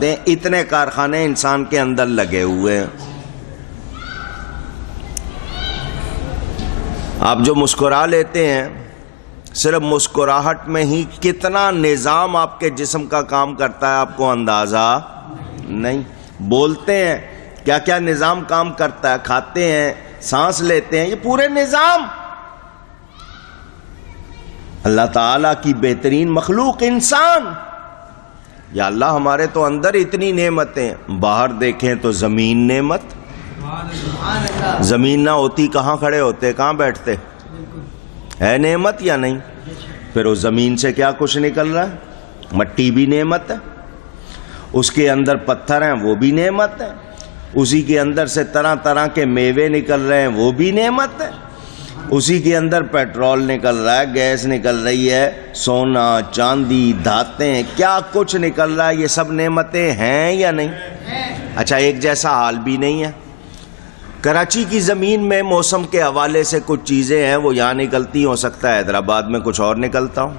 دیں، اتنے کارخانے انسان کے اندر لگے ہوئے ہیں۔ آپ جو مسکرا لیتے ہیں، صرف مسکراہٹ میں ہی کتنا نظام آپ کے جسم کا کام کرتا ہے آپ کو اندازہ نہیں۔ بولتے ہیں کیا کیا نظام کام کرتا ہے، کھاتے ہیں، سانس لیتے ہیں، یہ پورے نظام۔ اللہ تعالیٰ کی بہترین مخلوق انسان، یا اللہ ہمارے تو اندر اتنی نعمتیں، باہر دیکھیں تو زمین نعمت، زمین نہ ہوتی کہاں کھڑے ہوتے، کہاں بیٹھتے؟ ہے نعمت یا نہیں؟ پھر اس زمین سے کیا کچھ نکل رہا ہے؟ مٹی بھی نعمت ہے، اس کے اندر پتھر ہیں وہ بھی نعمت ہے، اسی کے اندر سے طرح طرح کے میوے نکل رہے ہیں وہ بھی نعمت ہے، اسی کے اندر پیٹرول نکل رہا ہے، گیس نکل رہی ہے، سونا چاندی دھاتیں کیا کچھ نکل رہا ہے، یہ سب نعمتیں ہیں یا نہیں؟ اچھا ایک جیسا حال بھی نہیں ہے۔ کراچی کی زمین میں موسم کے حوالے سے کچھ چیزیں ہیں وہ یہاں نکلتی، ہو سکتا ہے حیدرآباد میں کچھ اور نکلتا ہو،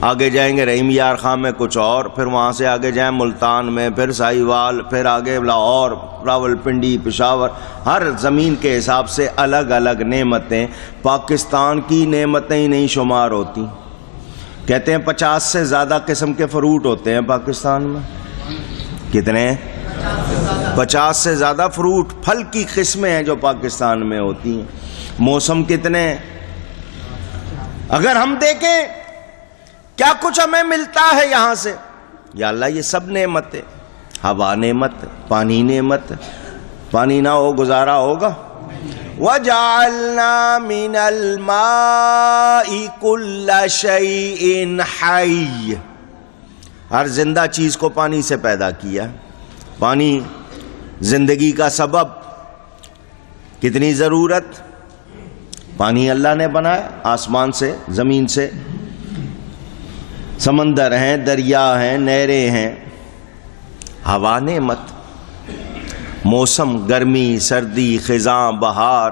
آگے جائیں گے رحیم یار خان میں کچھ اور، پھر وہاں سے آگے جائیں ملتان میں، پھر ساہیوال، پھر آگے لاہور، راولپنڈی، پشاور، ہر زمین کے حساب سے الگ الگ نعمتیں۔ پاکستان کی نعمتیں ہی نہیں شمار ہوتی، کہتے ہیں 50 سے زیادہ قسم کے فروٹ ہوتے ہیں پاکستان میں۔ کتنے؟ 50 سے زیادہ فروٹ، پھل کی قسمیں ہیں جو پاکستان میں ہوتی ہیں۔ موسم کتنے ہیں؟ اگر ہم دیکھیں کیا کچھ ہمیں ملتا ہے یہاں سے، یا اللہ یہ سب نعمت ہے۔ ہوا نعمت، پانی نعمت، پانی نہ ہو گزارا ہوگا؟ وَجَعَلْنَا مِنَ الْمَاءِ كُلَّ شَيْءٍ حَيٍّ، ہر زندہ چیز کو پانی سے پیدا کیا۔ پانی زندگی کا سبب، کتنی ضرورت، پانی اللہ نے بنایا آسمان سے، زمین سے، سمندر ہیں، دریا ہیں، نہریں ہیں۔ ہوا نعمت، موسم گرمی سردی خزاں بہار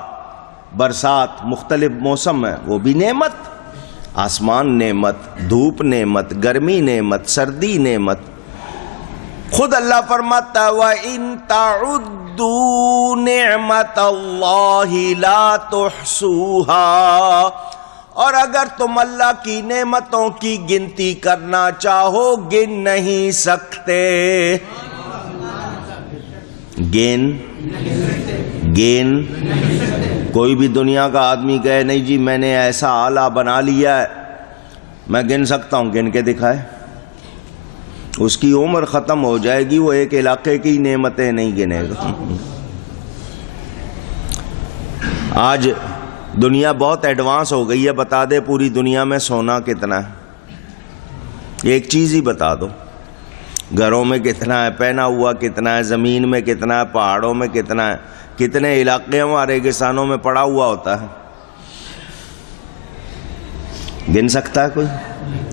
برسات، مختلف موسم ہیں وہ بھی نعمت۔ آسمان نعمت، دھوپ نعمت، گرمی نعمت، سردی نعمت۔ خود اللہ فرماتا ہے وَإِن تَعُدُّوا نِعْمَةَ اللَّهِ لَا تُحْصُوهَا، اور اگر تم اللہ کی نعمتوں کی گنتی کرنا چاہو گن نہیں سکتے۔ گن کوئی بھی دنیا کا آدمی کہے نہیں جی میں نے ایسا آلہ بنا لیا ہے میں گن سکتا ہوں، گن کے دکھائے، اس کی عمر ختم ہو جائے گی، وہ ایک علاقے کی نعمتیں نہیں گنے گا۔ آج دنیا بہت ایڈوانس ہو گئی ہے، بتا دے پوری دنیا میں سونا کتنا ہے؟ ایک چیز ہی بتا دو، گھروں میں کتنا ہے، پہنا ہوا کتنا ہے، زمین میں کتنا ہے، پہاڑوں میں کتنا ہے، کتنے علاقے ہمارے ریگستانوں میں پڑا ہوا ہوتا ہے، گن سکتا ہے کوئی؟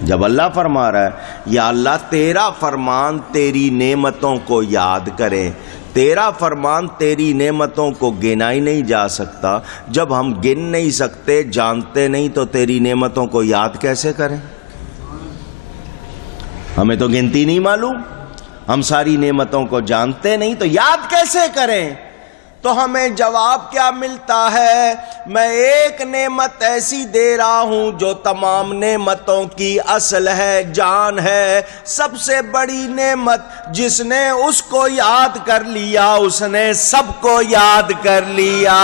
جب اللہ فرما رہا ہے یا اللہ تیرا فرمان تیری نعمتوں کو یاد کریں، تیرا فرمان تیری نعمتوں کو گنا ہی نہیں جا سکتا، جب ہم گن نہیں سکتے جانتے نہیں تو تیری نعمتوں کو یاد کیسے کریں؟ ہمیں تو گنتی نہیں معلوم، ہم ساری نعمتوں کو جانتے نہیں تو یاد کیسے کریں؟ تو ہمیں جواب کیا ملتا ہے؟ میں ایک نعمت ایسی دے رہا ہوں جو تمام نعمتوں کی اصل ہے، جان ہے، سب سے بڑی نعمت، جس نے اس کو یاد کر لیا اس نے سب کو یاد کر لیا۔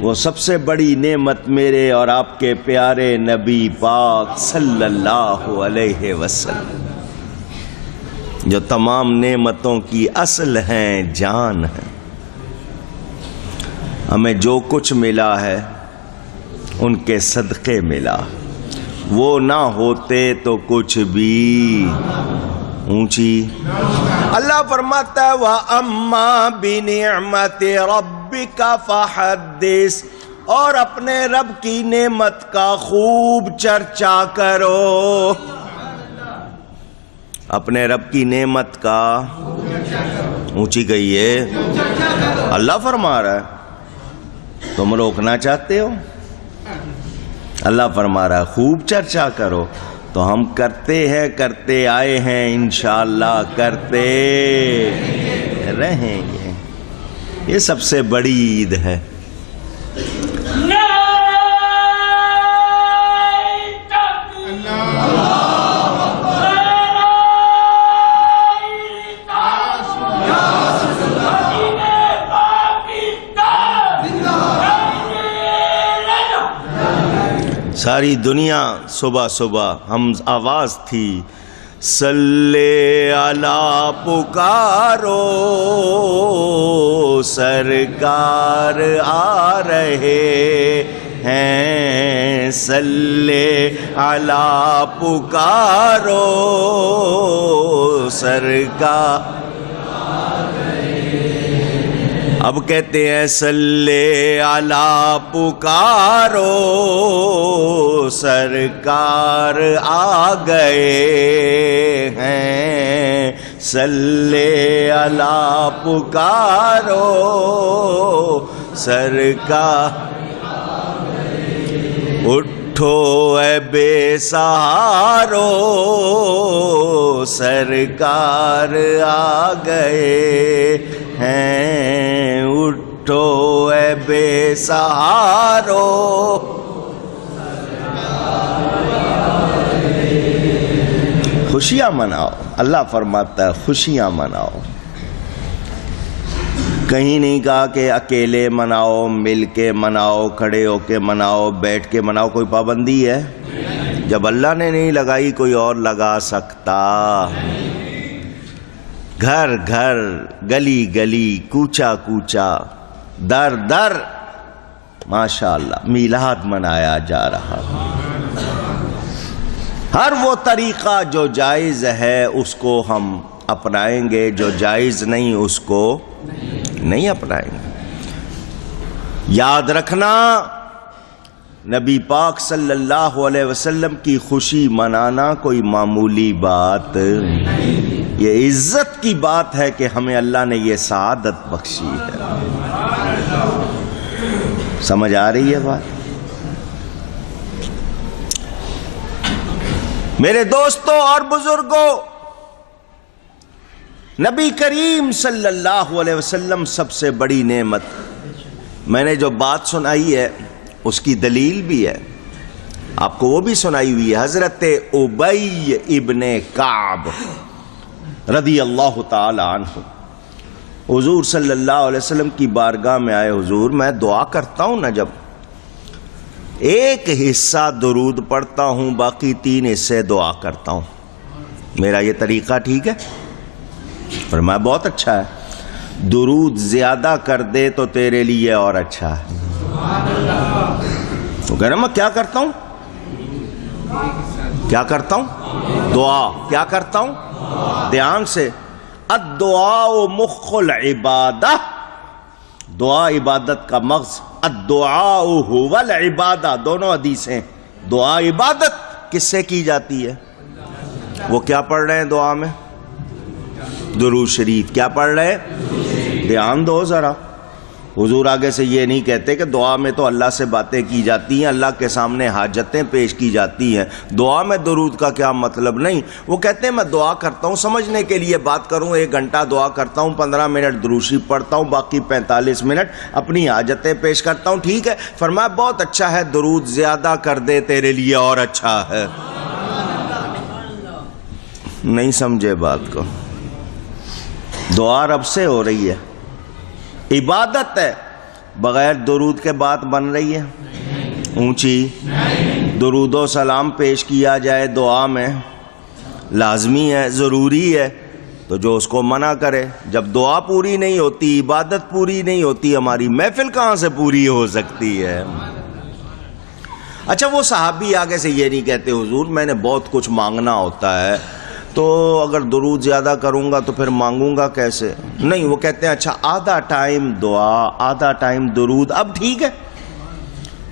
وہ سب سے بڑی نعمت میرے اور آپ کے پیارے نبی پاک صلی اللہ علیہ وسلم، جو تمام نعمتوں کی اصل ہیں، جان ہے۔ ہمیں جو کچھ ملا ہے ان کے صدقے ملا، وہ نہ ہوتے تو کچھ بھی اونچی۔ اللہ فرماتا ہے وَأَمَّا بِنِعْمَةِ رَبِّكَ فَحَدِّثْ، اور اپنے رب کی نعمت کا خوب چرچا کرو، اپنے رب کی نعمت کا اونچی کہیے. اللہ فرما رہا ہے, تم روکنا چاہتے ہو؟ اللہ فرما رہا ہے خوب چرچا کرو. تو ہم کرتے ہیں, کرتے آئے ہیں, انشاءاللہ کرتے رہیں گے. یہ سب سے بڑی عید ہے. ساری دنیا صبح صبح ہم آواز تھی صلی علی پکارو سرکار آ رہے ہیں, صلی علی پکارو سرکار. اب کہتے ہیں صلی علی پکارو سرکار آ گئے ہیں, صلی علی پکارو سرکار. اٹھو اے بے سہارو سرکار آ گئے ہیں, اٹھو اے بے سہارو. خوشیاں مناؤ. اللہ فرماتا ہے خوشیاں مناؤ. کہیں نہیں کہا کہ اکیلے مناؤ, مل کے مناؤ, کھڑے ہو کے مناؤ, بیٹھ کے مناؤ. کوئی پابندی ہے؟ جب اللہ نے نہیں لگائی کوئی اور لگا سکتا. گھر گھر, گلی گلی, کوچا کوچا, در در ماشاءاللہ میلاد منایا جا رہا. ہر وہ طریقہ جو جائز ہے اس کو ہم اپنائیں گے, جو جائز نہیں اس کو نہیں اپنائیں گے. یاد رکھنا نبی پاک صلی اللہ علیہ وسلم کی خوشی منانا کوئی معمولی بات, یہ عزت کی بات ہے کہ ہمیں اللہ نے یہ سعادت بخشی ہے. سمجھ آ رہی ہے بات؟ میرے دوستوں اور بزرگوں, نبی کریم صلی اللہ علیہ وسلم سب سے بڑی نعمت. میں نے جو بات سنائی ہے اس کی دلیل بھی ہے, آپ کو وہ بھی سنائی ہوئی ہے. حضرت ابی ابن کعب رضی اللہ تعالی عنہ حضور صلی اللہ علیہ وسلم کی بارگاہ میں آئے. حضور میں دعا کرتا ہوں نا, جب ایک حصہ درود پڑھتا ہوں باقی 3 حصے دعا کرتا ہوں, میرا یہ طریقہ ٹھیک ہے؟ فرمایا بہت اچھا ہے. درود زیادہ کر دے تو تیرے لیے اور اچھا ہے. تو کہہ رہا میں کیا کرتا ہوں, کیا کرتا ہوں؟ دعا. کیا کرتا ہوں؟ دھیان سے. الدعاء مخ العبادہ, دعا عبادت کا مغز. الدعاء هو العبادہ, دونوں حدیثیں. دعا عبادت کس سے کی جاتی ہے؟ وہ کیا پڑھ رہے ہیں دعا میں؟ درود شریف. کیا پڑھ رہے ہیں؟ دھیان دو ذرا. حضور آگے سے یہ نہیں کہتے کہ دعا میں تو اللہ سے باتیں کی جاتی ہیں, اللہ کے سامنے حاجتیں پیش کی جاتی ہیں, دعا میں درود کا کیا مطلب. نہیں, وہ کہتے ہیں میں دعا کرتا ہوں, سمجھنے کے لیے بات کروں, 1 گھنٹہ دعا کرتا ہوں, 15 منٹ درود شریف پڑھتا ہوں, باقی 45 منٹ اپنی حاجتیں پیش کرتا ہوں. ٹھیک ہے. فرمایا بہت اچھا ہے, درود زیادہ کر دے تیرے لیے اور اچھا ہے. نہیں سمجھے بات کو. دعا رب سے ہو رہی ہے, عبادت ہے, بغیر درود کے بات بن رہی ہے اونچی. درود و سلام پیش کیا جائے دعا میں, لازمی ہے, ضروری ہے. تو جو اس کو منع کرے, جب دعا پوری نہیں ہوتی, عبادت پوری نہیں ہوتی, ہماری محفل کہاں سے پوری ہو سکتی ہے؟ اچھا, وہ صحابی آگے سے یہ نہیں کہتے حضور میں نے بہت کچھ مانگنا ہوتا ہے, تو اگر درود زیادہ کروں گا تو پھر مانگوں گا کیسے؟ نہیں, وہ کہتے ہیں اچھا آدھا ٹائم دعا, آدھا ٹائم درود. اب ٹھیک ہے.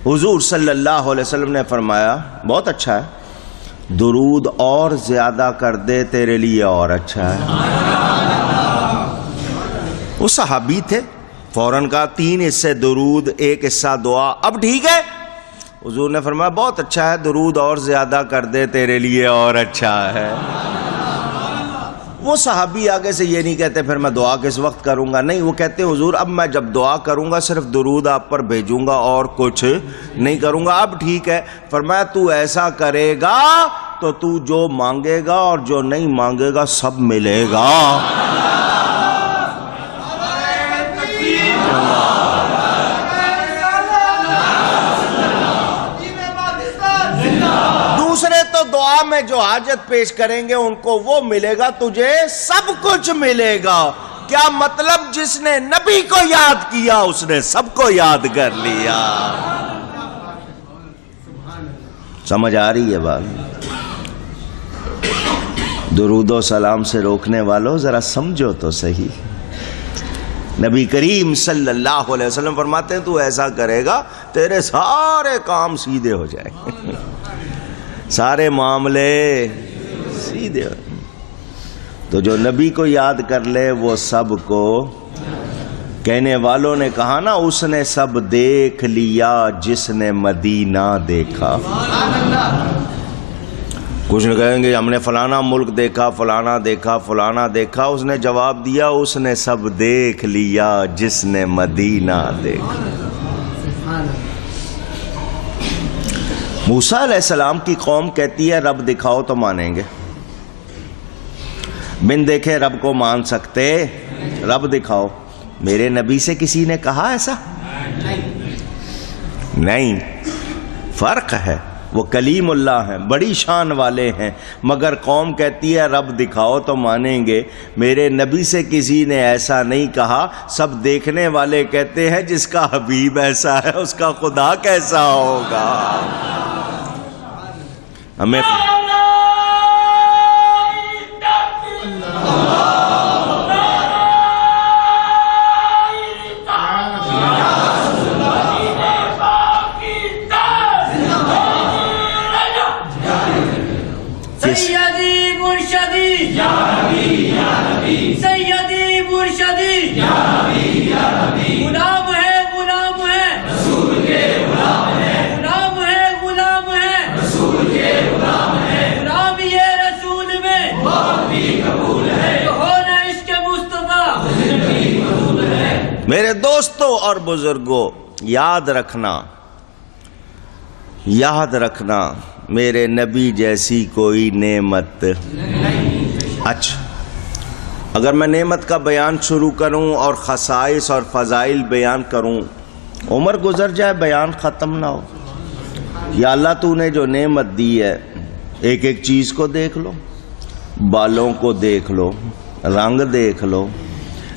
حضور صلی اللہ علیہ وسلم نے فرمایا بہت اچھا ہے, درود اور زیادہ کر دے تیرے لیے اور اچھا ہے. وہ صحابی تھے، فوراً کہا 3 حصے درود 1 حصہ دعا، اب ٹھیک ہے؟ حضور نے فرمایا بہت اچھا ہے، درود اور زیادہ کر دے تیرے لیے اور اچھا ہے۔ وہ صحابی آگے سے یہ نہیں کہتے پھر میں دعا کس وقت کروں گا، نہیں، وہ کہتے حضور اب میں جب دعا کروں گا صرف درود آپ پر بھیجوں گا اور کچھ نہیں کروں گا۔ اب ٹھیک ہے؟ فرمایا تو ایسا کرے گا تو تو جو مانگے گا اور جو نہیں مانگے گا سب ملے گا۔ دوسرے تو دعا میں جو حاجت پیش کریں گے ان کو وہ ملے گا، تجھے سب کچھ ملے گا۔ کیا مطلب؟ جس نے نبی کو یاد کیا اس نے سب کو یاد کر لیا۔ سمجھ آ رہی ہے بات؟ درود و سلام سے روکنے والوں ذرا سمجھو تو صحیح۔ نبی کریم صلی اللہ علیہ وسلم فرماتے ہیں تو ایسا کرے گا تیرے سارے کام سیدھے ہو جائیں گے، سارے معاملے سیدھے ہو۔ تو جو نبی کو یاد کر لے وہ سب کو، کہنے والوں نے کہا نا اس نے سب دیکھ لیا جس نے مدینہ دیکھا۔ کچھ نے کہیں گے ہم نے فلانا ملک دیکھا، فلانا دیکھا، فلانا دیکھا، اس نے جواب دیا اس نے سب دیکھ لیا جس نے مدینہ دیکھا۔ موسیٰ علیہ السلام کی قوم کہتی ہے رب دکھاؤ تو مانیں گے، بن دیکھے رب کو مان سکتے، رب دکھاؤ۔ میرے نبی سے کسی نے کہا ایسا؟ نہیں، فرق ہے، وہ کلیم اللہ ہیں، بڑی شان والے ہیں، مگر قوم کہتی ہے رب دکھاؤ تو مانیں گے۔ میرے نبی سے کسی نے ایسا نہیں کہا۔ سب دیکھنے والے کہتے ہیں جس کا حبیب ایسا ہے اس کا خدا کیسا ہوگا۔ ہمیں سیدی مرشدی یا نبی یا نبی، سیدی مرشدی یا نبی یا نبی، غلام ہے غلام ہے رسول کے غلام ہے، غلام ہے غلام ہے رسول کے غلام ہے، غلام یہ رسول میں بہت بھی قبول ہے، جو ہونا عشق مصطفیٰ بھی قبول ہے۔ میرے دوستوں اور بزرگوں یاد رکھنا، یاد رکھنا میرے نبی جیسی کوئی نعمت۔ اچھا، اگر میں نعمت کا بیان شروع کروں اور خصائص اور فضائل بیان کروں عمر گزر جائے بیان ختم نہ ہو۔ یا اللہ تو نے جو نعمت دی ہے ایک ایک چیز کو دیکھ لو، بالوں کو دیکھ لو، رنگ دیکھ لو،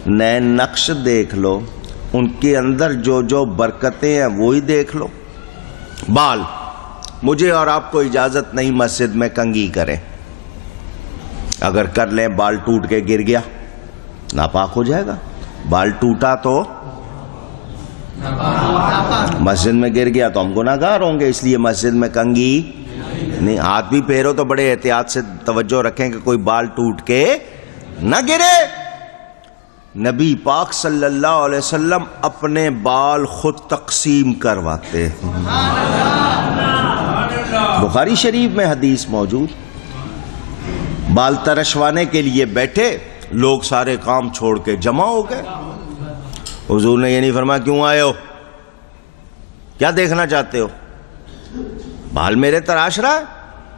نئے نقش دیکھ لو، ان کے اندر جو جو برکتیں ہیں وہی دیکھ لو۔ بال، مجھے اور آپ کو اجازت نہیں مسجد میں کنگھی کریں، اگر کر لیں بال ٹوٹ کے گر گیا ناپاک ہو جائے گا۔ بال ٹوٹا تو مسجد میں گر گیا تو ہم گناہ گار ہوں گے، اس لیے مسجد میں کنگھی نہیں۔ ہاتھ بھی پھیرو تو بڑے احتیاط سے توجہ رکھیں کہ کوئی بال ٹوٹ کے نہ گرے۔ نبی پاک صلی اللہ علیہ وسلم اپنے بال خود تقسیم کرواتے ہیں، بخاری شریف میں حدیث موجود۔ بال ترشوانے کے لیے بیٹھے، لوگ سارے کام چھوڑ کے جمع ہو گئے۔ حضور نے یہ نہیں فرمایا کیوں آئے ہو، کیا دیکھنا چاہتے ہو، بال میرے تراش رہا ہے،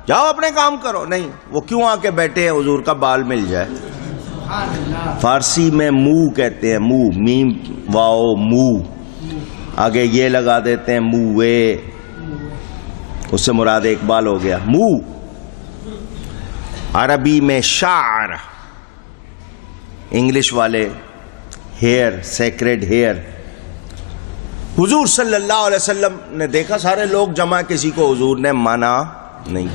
جاؤ اپنے کام کرو۔ نہیں، وہ کیوں آ کے بیٹھے ہیں حضور کا بال مل جائے۔ فارسی میں منہ کہتے ہیں، منہ، میم واؤ منہ، آگے یہ لگا دیتے ہیں موے، اس سے مراد اقبال ہو گیا۔ منہ عربی میں شعر، انگلش والے ہیئر، سیکریڈ ہیئر۔ حضور صلی اللہ علیہ وسلم نے دیکھا سارے لوگ جمع، کسی کو حضور نے مانا نہیں۔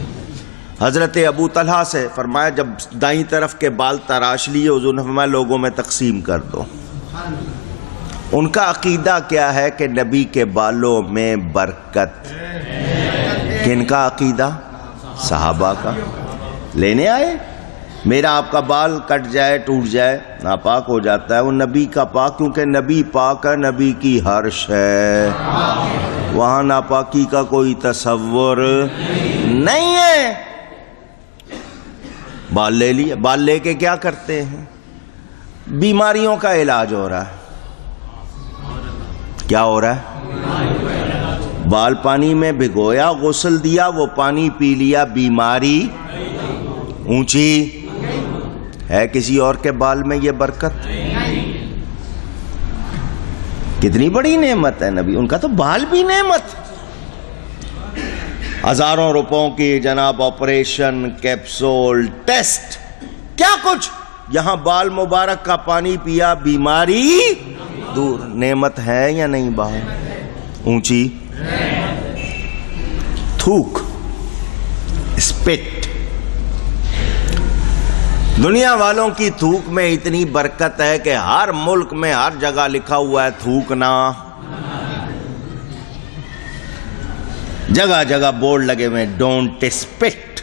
حضرت ابو طلحہ سے فرمایا جب دائیں طرف کے بال تراش لیے حضور نے فرمایا لوگوں میں تقسیم کر دو۔ ان کا عقیدہ کیا ہے کہ نبی کے بالوں میں برکت۔ کن کا عقیدہ؟ صحابہ کا۔ لینے آئے میرا آپ کا بال کٹ جائے ٹوٹ جائے ناپاک ہو جاتا ہے، وہ نبی کا پاک، کیونکہ نبی پاک ہے، نبی کی ہر شے، وہاں ناپاکی کا کوئی تصور نہیں ہے۔ بال لے لیا، بال لے کے کیا کرتے ہیں؟ بیماریوں کا علاج ہو رہا ہے۔ کیا ہو رہا ہے؟ بال پانی میں بھگویا، غسل دیا، وہ پانی پی لیا، بیماری اونچی ہے۔ کسی اور کے بال میں یہ برکت؟ کتنی بڑی نعمت ہے نبی، ان کا تو بال بھی نعمت۔ ہزاروں روپوں کی جناب آپریشن، کیپسول، ٹیسٹ، کیا کچھ، یہاں بال مبارک کا پانی پیا، بیماری دور۔ نعمت ہے یا نہیں؟ باہر اونچی، تھوک، اسپٹ، دنیا والوں کی تھوک میں اتنی برکت ہے کہ ہر ملک میں ہر جگہ لکھا ہوا ہے تھوکنا، جگہ جگہ بورڈ لگے ہوئے ڈونٹ اسپٹ،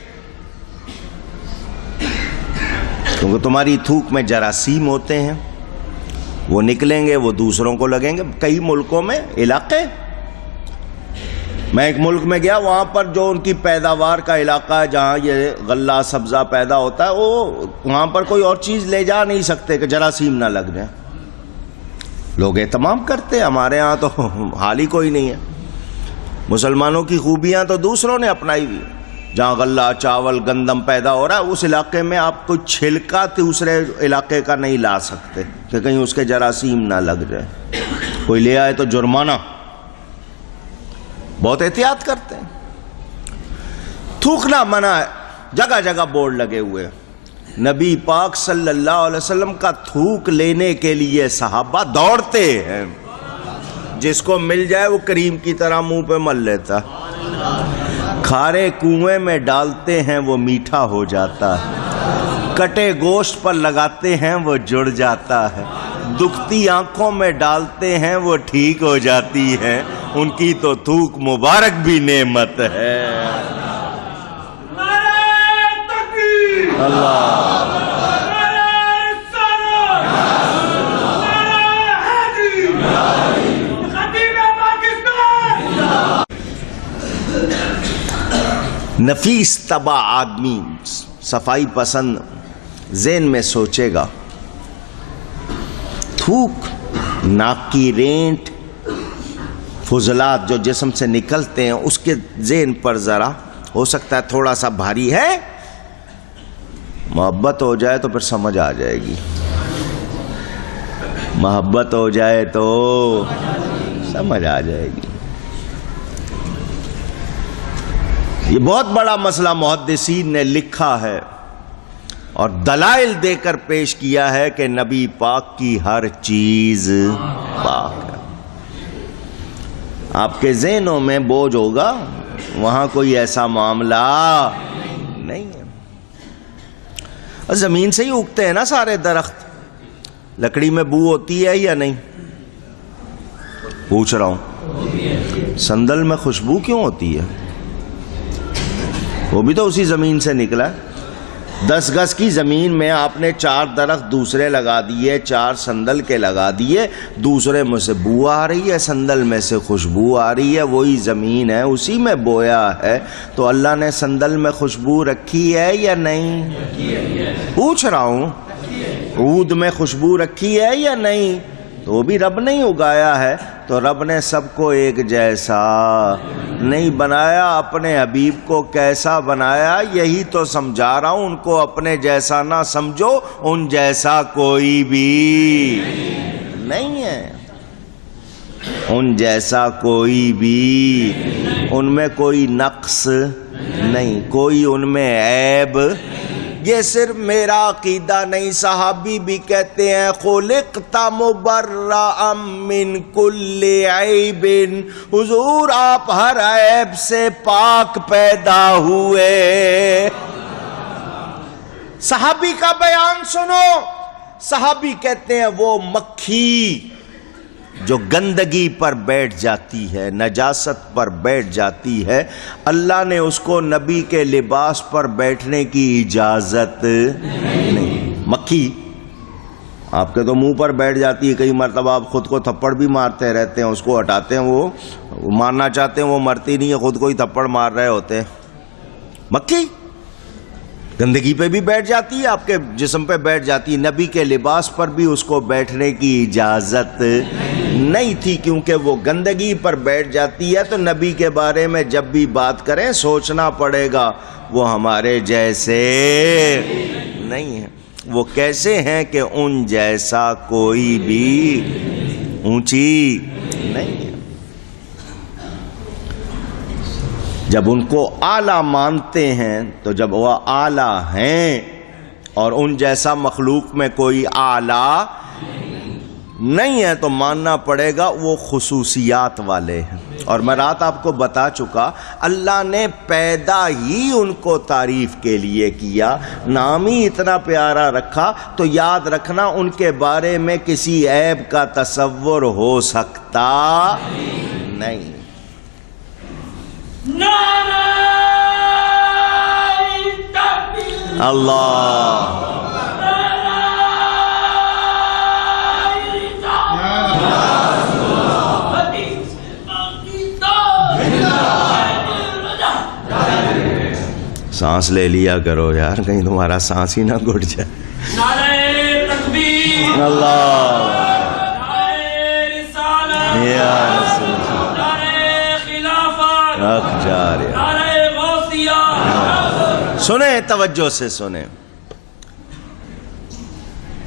کیونکہ تمہاری تھوک میں جراثیم ہوتے ہیں، وہ نکلیں گے، وہ دوسروں کو لگیں گے۔ کئی ملکوں میں علاقے، میں ایک ملک میں گیا، وہاں پر جو ان کی پیداوار کا علاقہ ہے جہاں یہ غلہ سبزہ پیدا ہوتا ہے، وہ وہاں پر کوئی اور چیز لے جا نہیں سکتے کہ جراثیم نہ لگ جائیں، لوگ اہتمام کرتے ہیں۔ ہمارے ہاں تو حال ہی کوئی نہیں ہے۔ مسلمانوں کی خوبیاں تو دوسروں نے اپنائی ہوئی، جہاں غلہ چاول گندم پیدا ہو رہا ہے اس علاقے میں آپ کوئی چھلکا دوسرے علاقے کا نہیں لا سکتے کہ کہیں اس کے جراثیم نہ لگ جائے، کوئی لے آئے تو جرمانہ، بہت احتیاط کرتے ہیں۔ تھوکنا منع ہے، جگہ جگہ بورڈ لگے ہوئے۔ نبی پاک صلی اللہ علیہ وسلم کا تھوک لینے کے لیے صحابہ دوڑتے ہیں، جس کو مل جائے وہ کریم کی طرح منہ پہ مل لیتا۔ کھارے کنویں میں ڈالتے ہیں وہ میٹھا ہو جاتا ہے، کٹے گوشت پر لگاتے ہیں وہ جڑ جاتا ہے، دکھتی آنکھوں میں ڈالتے ہیں وہ ٹھیک ہو جاتی ہے، ان کی تو تھوک مبارک بھی نعمت ہے۔ اللہ نفیس طبع آدمی، صفائی پسند، ذہن میں سوچے گا تھوک، ناک کی رینٹ، فضلات جو جسم سے نکلتے ہیں، اس کے ذہن پر ذرا ہو سکتا ہے تھوڑا سا بھاری ہے، محبت ہو جائے تو پھر سمجھ آ جائے گی، محبت ہو جائے تو سمجھ آ جائے گی۔ یہ بہت بڑا مسئلہ محدثین نے لکھا ہے اور دلائل دے کر پیش کیا ہے کہ نبی پاک کی ہر چیز پاک ہے۔ آپ کے ذہنوں میں بوجھ ہوگا، وہاں کوئی ایسا معاملہ نہیں ہے۔ اور زمین سے ہی اگتے ہیں نا سارے درخت، لکڑی میں بو ہوتی ہے یا نہیں؟ پوچھ رہا ہوں، سندل میں خوشبو کیوں ہوتی ہے؟ وہ بھی تو اسی زمین سے نکلا ہے۔ 10 گز کی زمین میں آپ نے 4 درخت دوسرے لگا دیے، 4 سندل کے لگا دیے، دوسرے میں سے بو آ رہی ہے، سندل میں سے خوشبو آ رہی ہے، وہی زمین ہے، اسی میں بویا ہے، تو اللہ نے سندل میں خوشبو رکھی ہے یا نہیں؟ پوچھ رہا ہوں، عود میں خوشبو رکھی ہے یا نہیں؟ تو وہ بھی رب نے ہی اگایا ہے، تو رب نے سب کو ایک جیسا نہیں بنایا، اپنے حبیب کو کیسا بنایا یہی تو سمجھا رہا ہوں۔ ان کو اپنے جیسا نہ سمجھو، ان جیسا کوئی بھی نہیں ہے، ان جیسا کوئی بھی، ان میں کوئی نقص نہیں، کوئی ان میں عیب۔ یہ صرف میرا عقیدہ نہیں، صحابی بھی کہتے ہیں خلقت مبرأ من کل عیب، حضور آپ ہر عیب سے پاک پیدا ہوئے۔ صحابی کا بیان سنو، صحابی کہتے ہیں وہ مکھی جو گندگی پر بیٹھ جاتی ہے، نجاست پر بیٹھ جاتی ہے، اللہ نے اس کو نبی کے لباس پر بیٹھنے کی اجازت نہیں۔ مکھی آپ کے تو منہ پر بیٹھ جاتی ہے، کئی مرتبہ آپ خود کو تھپڑ بھی مارتے رہتے ہیں، اس کو ہٹاتے ہیں، وہ مارنا چاہتے ہیں، وہ مرتی نہیں ہے، خود کو ہی تھپڑ مار رہے ہوتے ہیں۔ مکھی گندگی پہ بھی بیٹھ جاتی ہے، آپ کے جسم پہ بیٹھ جاتی ہے، نبی کے لباس پر بھی اس کو بیٹھنے کی اجازت نہیں تھی، کیونکہ وہ گندگی پر بیٹھ جاتی ہے۔ تو نبی کے بارے میں جب بھی بات کریں سوچنا پڑے گا وہ ہمارے جیسے نہیں ہیں۔ وہ کیسے ہیں کہ ان جیسا کوئی بھی اونچی نہیں ہے۔ جب ان کو اعلیٰ مانتے ہیں تو جب وہ اعلیٰ ہیں اور ان جیسا مخلوق میں کوئی اعلیٰ نہیں ہے تو ماننا پڑے گا وہ خصوصیات والے ہیں۔ اور میں رات آپ کو بتا چکا، اللہ نے پیدا ہی ان کو تعریف کے لیے کیا، نام ہی اتنا پیارا رکھا، تو یاد رکھنا ان کے بارے میں کسی عیب کا تصور ہو سکتا نہیں۔ اللہ سانس لے لیا کرو یار، کہیں تمہارا سانس ہی نہ گھٹ جائے۔ نعرہ تکبیر، اللہ نعرہ رسالت، یا رسول اللہ، نعرہ خلافت، حق جارے۔ نعرہ غوثیہ۔ سنیں توجہ سے سنیں،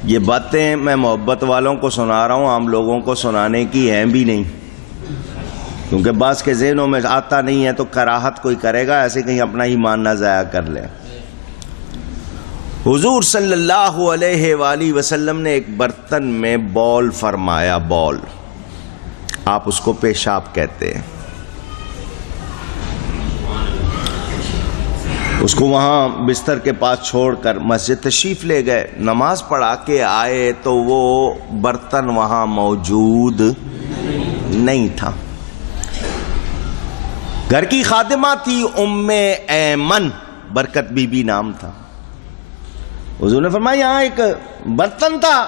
یہ باتیں میں محبت والوں کو سنا رہا ہوں، عام لوگوں کو سنانے کی ہیں بھی نہیں، کیونکہ بعض کے ذہنوں میں آتا نہیں ہے تو کراہت کوئی کرے گا، ایسے کہیں اپنا ایمان نہ ضائع کر لے۔ حضور صلی اللہ علیہ وآلہ وسلم نے ایک برتن میں بول فرمایا، بول، آپ اس کو پیشاب کہتے ہیں، اس کو وہاں بستر کے پاس چھوڑ کر مسجد تشریف لے گئے، نماز پڑھا کے آئے تو وہ برتن وہاں موجود نہیں تھا۔ گھر کی خادمہ تھی ام ایمن، برکت بی بی نام تھا۔ حضور نے فرمایا یہاں ایک برتن تھا،